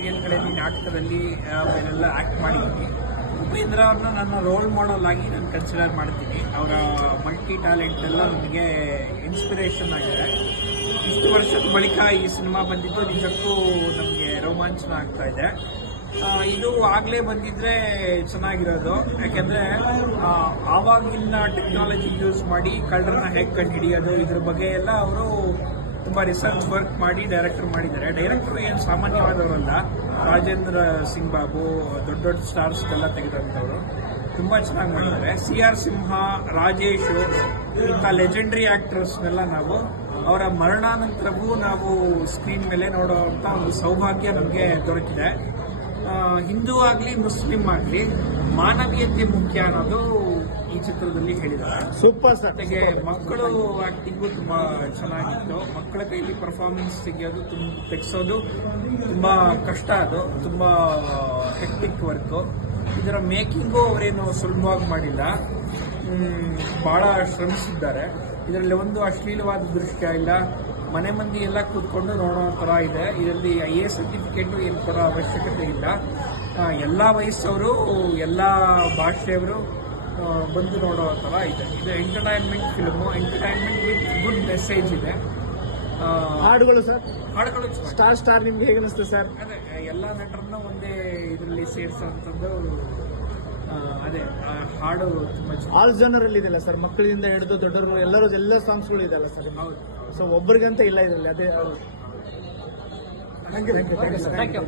ಸೀರಿಯಲ್ಗಳಲ್ಲಿ, ನಾಟಕದಲ್ಲಿ ಅವನ್ನೆಲ್ಲ ಆ್ಯಕ್ಟ್ ಮಾಡಿದ್ದೀನಿ. ಉಪೇಂದ್ರ ಅವ್ರನ್ನ ನನ್ನ ರೋಲ್ ಮಾಡೆಲ್ ಆಗಿ ನಾನು ಕನ್ಸಿಡರ್ ಮಾಡ್ತೀನಿ. ಅವರ ಮಲ್ಟಿ ಟ್ಯಾಲೆಂಟ್ ಎಲ್ಲ ನನಗೆ ಇನ್ಸ್ಪಿರೇಷನ್ ಆಗಿದೆ. ಇಷ್ಟು ವರ್ಷದ ಬಳಿಕ ಈ ಸಿನಿಮಾ ಬಂದಿದ್ದು ನಿಜಕ್ಕೂ ನಮಗೆ ರೋಮಾಂಚನ ಆಗ್ತಾ ಇದೆ. ಇದು ಆಗಲೇ ಬಂದಿದ್ರೆ ಚೆನ್ನಾಗಿರೋದು. ಯಾಕೆಂದರೆ ಆವಾಗಿನ ಟೆಕ್ನಾಲಜಿ ಯೂಸ್ ಮಾಡಿ ಕಳ್ಳರನ್ನ ಹೇಗೆ ಕಂಡು ಹಿಡಿಯೋದು ಇದ್ರ ಬಗ್ಗೆ ಎಲ್ಲ ಅವರು ತುಂಬ ರಿಸರ್ಚ್ ವರ್ಕ್ ಮಾಡಿ ಡೈರೆಕ್ಟರ್ ಮಾಡಿದ್ದಾರೆ. ಡೈರೆಕ್ಟರ್ ಏನು ಸಾಮಾನ್ಯವಾದವರಲ್ಲ. ರಾಜೇಂದ್ರ ಸಿಂಗ್ ಬಾಬು ದೊಡ್ಡ ದೊಡ್ಡ ಸ್ಟಾರ್ಸ್ಗೆಲ್ಲ ತೆಗೆದಂಥವ್ರು ತುಂಬ ಚೆನ್ನಾಗಿ ಮಾಡಿದ್ದಾರೆ. CR ಸಿಂಹ, ರಾಜೇಶು ಇಂಥ ಲೆಜೆಂಡ್ರಿ ಆ್ಯಕ್ಟರ್ಸ್ನೆಲ್ಲ ನಾವು ಅವರ ಮರಣಾನಂತರವೂ ನಾವು ಸ್ಕ್ರೀನ್ ಮೇಲೆ ನೋಡೋವಂಥ ಒಂದು ಸೌಭಾಗ್ಯ ನಮಗೆ ದೊರಕಿದೆ. ಹಿಂದೂ ಆಗಲಿ ಮುಸ್ಲಿಂ ಆಗಲಿ ಮಾನವೀಯತೆ ಮುಖ್ಯ ಅನ್ನೋದು ಈ ಚಿತ್ರದಲ್ಲಿ ಹೇಳಿದ್ದಾರೆ. Super sir. ಜೊತೆಗೆ ಮಕ್ಕಳು ಆಕ್ಟಿಂಗು ತುಂಬಾ ಚೆನ್ನಾಗಿತ್ತು. ಮಕ್ಕಳ ಕೈಲಿ ಪರ್ಫಾರ್ಮೆನ್ಸ್ ತೆಗೆಸೋದು ತುಂಬಾ ಕಷ್ಟ. ಅದು ತುಂಬಾ ಹೆಕ್ಟಿಕ್ ವರ್ಕು. ಇದರ ಮೇಕಿಂಗು ಅವರೇನು ಸುಲಭವಾಗಿ ಮಾಡಿಲ್ಲ, ಬಹಳ ಶ್ರಮಿಸಿದ್ದಾರೆ. ಇದರಲ್ಲಿ ಒಂದು ಅಶ್ಲೀಲವಾದ ದೃಶ್ಯ ಇಲ್ಲ. ಮನೆ ಮಂದಿ ಎಲ್ಲ ಕೂತ್ಕೊಂಡು ನೋಡೋ ಥರ ಇದೆ. ಇದರಲ್ಲಿ IA ಸರ್ಟಿಫಿಕೇಟು ಏನು ಕೊಡೋ ಅವಶ್ಯಕತೆ ಇಲ್ಲ. ಎಲ್ಲ ವಯಸ್ಸವರು, ಎಲ್ಲ ಭಾಷೆಯವರು ಬಂದು ನೋಡೋ ಥರ ಇದೆ. ಇದು entertainment film, entertainment with good message ಇದೆ. ಹಾಡುಗಳು ಸರ್, ಹಾಡುಗಳು ಸ್ಟಾರ್ ನಿಮ್ಗೆ ಹೇಗೆ ಅನಿಸ್ತದೆ ಸರ್? ಅದೇ ಎಲ್ಲ ನಟರನ್ನ ಒಂದೇ ಇದರಲ್ಲಿ ಸೇರಿಸೋಂಥದ್ದು. ಅದೇ ಹಾಡು ತುಂಬ ಆಲ್ ಜನರ್ ಅಲ್ಲಿ ಇದೆಯಲ್ಲ ಸರ್, ಮಕ್ಕಳಿಂದ ಹಿಡಿದು ದೊಡ್ಡವರು ಎಲ್ಲ ಸಾಂಗ್ಸ್ಗಳು ಇದೆಯಲ್ಲ ಸರ್. ಹೌದು. ಸೊ ಒಬ್ಬರಿಗಂತ ಇಲ್ಲ ಇದರಲ್ಲಿ. ಅದೇ ಥ್ಯಾಂಕ್ ಯು.